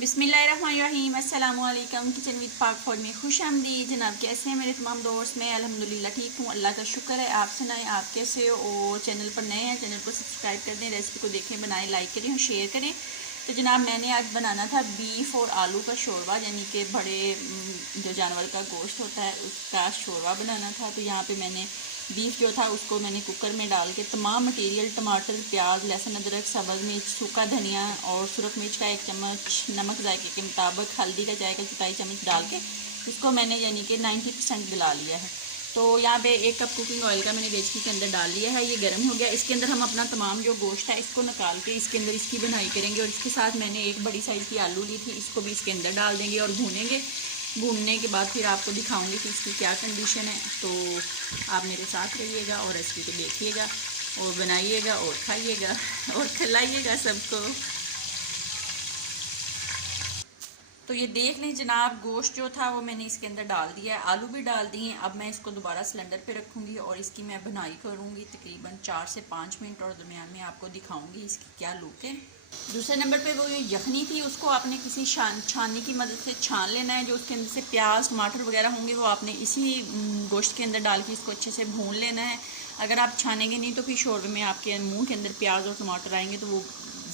बिस्मिल्लाहिर्रहमानिर्रहीम अस्सलामुअलैकुम। Kitchen with पाक फूड में खुश आमदीद। जनाब कैसे हैं मेरे तमाम दोस्त? मैं अल्हम्दुलिल्लाह ठीक हूँ, अल्लाह का शुक्र है। आप सुनाएं, आप कैसे हो? और चैनल पर नए हैं, चैनल को सब्सक्राइब कर दें, रेसिपी को देखें, बनाएं, लाइक करें और शेयर करें। तो जनाब मैंने आज बनाना था बीफ और आलू का शोरबा, यानी कि बड़े जो जानवर का गोश्त होता है उसका शोरबा बनाना था। तो यहाँ पे मैंने बीफ जो था उसको मैंने कुकर में डाल के तमाम मटेरियल टमाटर, प्याज, लहसुन, अदरक, सब्ज़ मिर्च, सूखा धनिया और सुरख मिर्च का 1 चम्मच, नमक जायके के मुताबिक, हल्दी का चाय का 4 चम्मच डाल के इसको मैंने यानी कि 90% गला लिया है। तो यहाँ पे 1 कप कुकिंग ऑयल का मैंने डेचकी के अंदर डाल लिया है। ये गर्म हो गया। इसके अंदर हम अपना तमाम जो गोश्त है इसको निकाल के इसके अंदर इसकी बुनाई करेंगे। और इसके साथ मैंने एक बड़ी साइज़ की आलू ली थी, इसको भी इसके अंदर डाल देंगे और भूनेंगे। भूनने के बाद फिर आपको दिखाऊंगी कि इसकी क्या कंडीशन है। तो आप मेरे साथ रहिएगा और रेसिपी को देखिएगा और बनाइएगा और खाइएगा और खिलाइएगा सबको। तो ये देख लें जनाब, गोश्त जो था वो मैंने इसके अंदर डाल दिया है, आलू भी डाल दिए। अब मैं इसको दोबारा सिलेंडर पे रखूँगी और इसकी मैं बुनाई करूँगी तकरीबन 4 से 5 मिनट, और दरमियान में आपको दिखाऊँगी इसकी क्या लुक है। दूसरे नंबर पे वो यखनी थी, उसको आपने किसी छाननी की मदद से छान लेना है। जो उसके अंदर से प्याज टमाटर वगैरह होंगे वो आपने इसी गोश्त के अंदर डाल के इसको अच्छे से भून लेना है। अगर आप छानेंगे नहीं तो फिर शोरबे में आपके मुंह के अंदर प्याज और टमाटर आएंगे तो वो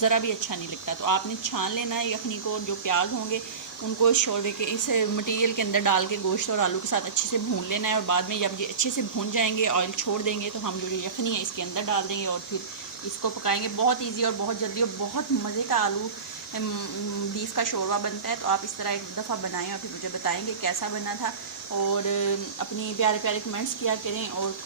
ज़रा भी अच्छा नहीं लगता। तो आपने छान लेना है यखनी को, और जो प्याज होंगे उनको शोरबे के इस मटेरियल के अंदर डाल के गोश्त और आलू के साथ अच्छे से भून लेना है। और बाद में जब ये अच्छे से भून जाएंगे, ऑयल छोड़ देंगे, तो हम जो यखनी है इसके अंदर डाल देंगे और फिर इसको पकाएंगे। बहुत इजी और बहुत जल्दी और बहुत मज़े का आलू बीफ का शोरबा बनता है। तो आप इस तरह एक दफ़ा बनाएं और फिर मुझे बताएंगे कैसा बना था। और अपनी प्यारे प्यारे कमेंट्स किया करें। और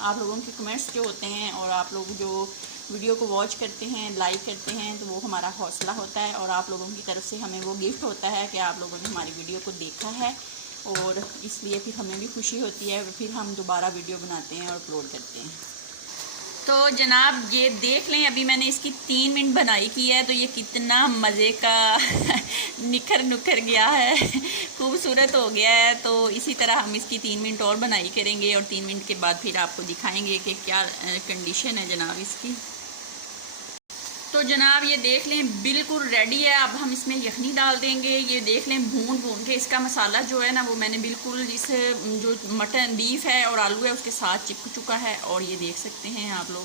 आप लोगों के कमेंट्स जो होते हैं और आप लोग जो वीडियो को वॉच करते हैं, लाइक करते हैं, तो वो हमारा हौसला होता है। और आप लोगों की तरफ से हमें वो गिफ्ट होता है कि आप लोगों ने हमारी वीडियो को देखा है, और इसलिए फिर हमें भी खुशी होती है। फिर हम दोबारा वीडियो बनाते हैं और अपलोड करते हैं। तो जनाब ये देख लें, अभी मैंने इसकी 3 मिनट बनाई की है, तो ये कितना मज़े का निखर नुखर गया है, खूबसूरत हो गया है। तो इसी तरह हम इसकी 3 मिनट और बनाई करेंगे और 3 मिनट के बाद फिर आपको दिखाएंगे कि क्या कंडीशन है जनाब इसकी। तो जनाब ये देख लें बिल्कुल रेडी है। अब हम इसमें यखनी डाल देंगे। ये देख लें भून भून के इसका मसाला जो है ना वो मैंने बिल्कुल इस जो मटन बीफ है और आलू है उसके साथ चिपक चुका है, और ये देख सकते हैं आप लोग।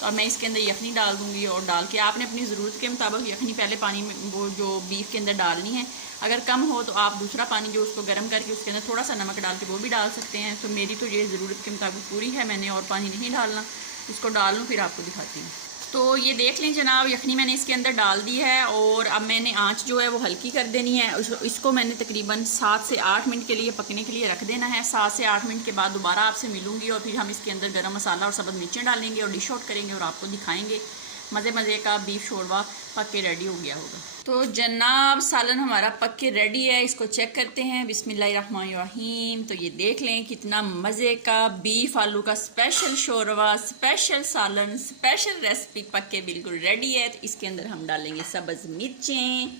तो अब मैं इसके अंदर यखनी डाल दूँगी, और डाल के आपने अपनी ज़रूरत के मुताबिक यखनी पहले पानी में वो जो बीफ के अंदर डालनी है। अगर कम हो तो आप दूसरा पानी जो उसको गर्म करके उसके अंदर थोड़ा सा नमक डाल के वो भी डाल सकते हैं। तो मेरी तो ये ज़रूरत के मुताबिक पूरी है, मैंने और पानी नहीं डालना। इसको डाल लूँ फिर आपको दिखाती हूँ। तो ये देख लें जनाब, यखनी मैंने इसके अंदर डाल दी है, और अब मैंने आंच जो है वो हल्की कर देनी है। इसको मैंने तकरीबन 7 से 8 मिनट के लिए पकने के लिए रख देना है। 7 से 8 मिनट के बाद दोबारा आपसे मिलूंगी, और फिर हम इसके अंदर गरम मसाला और सब्ज़ मिर्चें डालेंगे और डिश आउट करेंगे और आपको दिखाएंगे मज़े मज़े का बीफ शोरबा पक के रेडी हो गया होगा। तो जनाब सालन हमारा पक के रेडी है, इसको चेक करते हैं। बिस्मिल्लाहिर्रहमानिर्रहीम। तो ये देख लें कितना मज़े का बीफ आलू का स्पेशल शोरबा, स्पेशल सालन, स्पेशल रेसिपी पक के बिल्कुल रेडी है। तो इसके अंदर हम डालेंगे सब्ज़ मिर्चें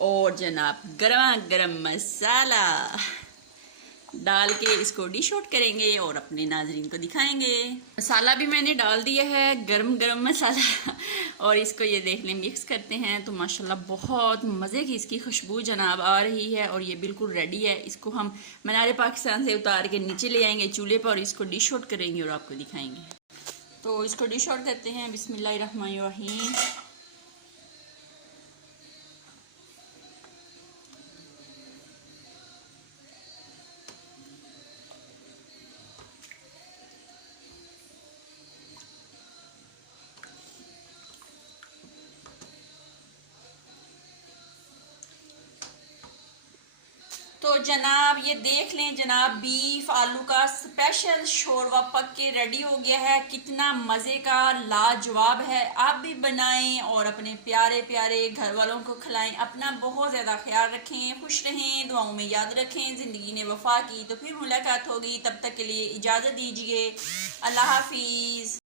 और जनाब गरमा गरम मसाला डाल के इसको डिश आउट करेंगे और अपने नाजरीन को दिखाएंगे। मसाला भी मैंने डाल दिया है, गरम गरम मसाला, और इसको ये देख लें मिक्स करते हैं। तो माशाल्लाह बहुत मज़े की इसकी खुशबू जनाब आ रही है, और ये बिल्कुल रेडी है। इसको हम मीनार पाकिस्तान से उतार के नीचे ले आएंगे चूल्हे पर, और इसको डिश आउट करेंगे और आपको दिखाएंगे। तो इसको डिश आउट करते हैं। बिस्मिल्लाहिर्रहमानिर्रहीम। तो जनाब ये देख लें जनाब, बीफ आलू का स्पेशल शोरबा पक के रेडी हो गया है। कितना मज़े का लाजवाब है। आप भी बनाएं और अपने प्यारे प्यारे घर वालों को खिलाएं। अपना बहुत ज़्यादा ख्याल रखें, खुश रहें, दुआओं में याद रखें। ज़िंदगी ने वफा की तो फिर मुलाकात होगी। तब तक के लिए इजाज़त दीजिए। अल्लाह हाफिज़।